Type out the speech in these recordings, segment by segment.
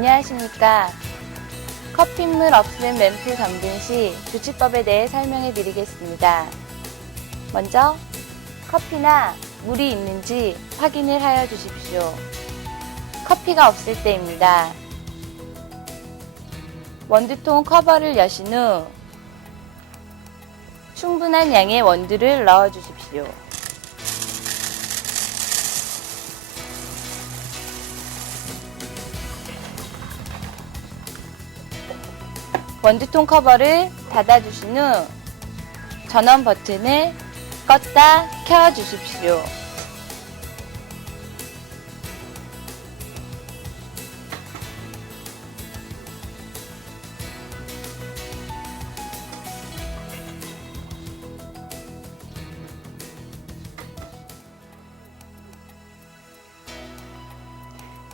안녕하십니까. 커피물 없음 램프 점등 시 조치법에 대해 설명해 드리겠습니다. 먼저 커피나 물이 있는지 확인을 하여 주십시오. 커피가 없을 때입니다. 원두통 커버를 여신 후 충분한 양의 원두를 넣어 주십시오. 원두통 커버를 닫아주신 후 전원 버튼을 껐다 켜 주십시오.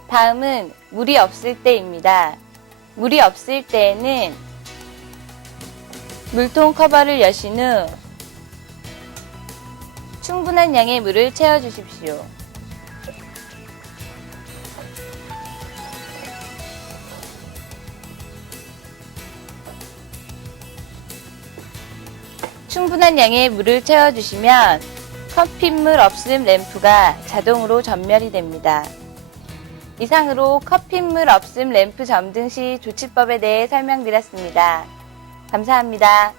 다음은 물이 없을 때입니다. 물이 없을 때에는 물통 커버를 여신 후 충분한 양의 물을 채워 주십시오. 충분한 양의 물을 채워 주시면 커피물 없음 램프가 자동으로 전멸이 됩니다. 이상으로 커피물 없음 램프 점등 시 조치법에 대해 설명드렸습니다. 감사합니다.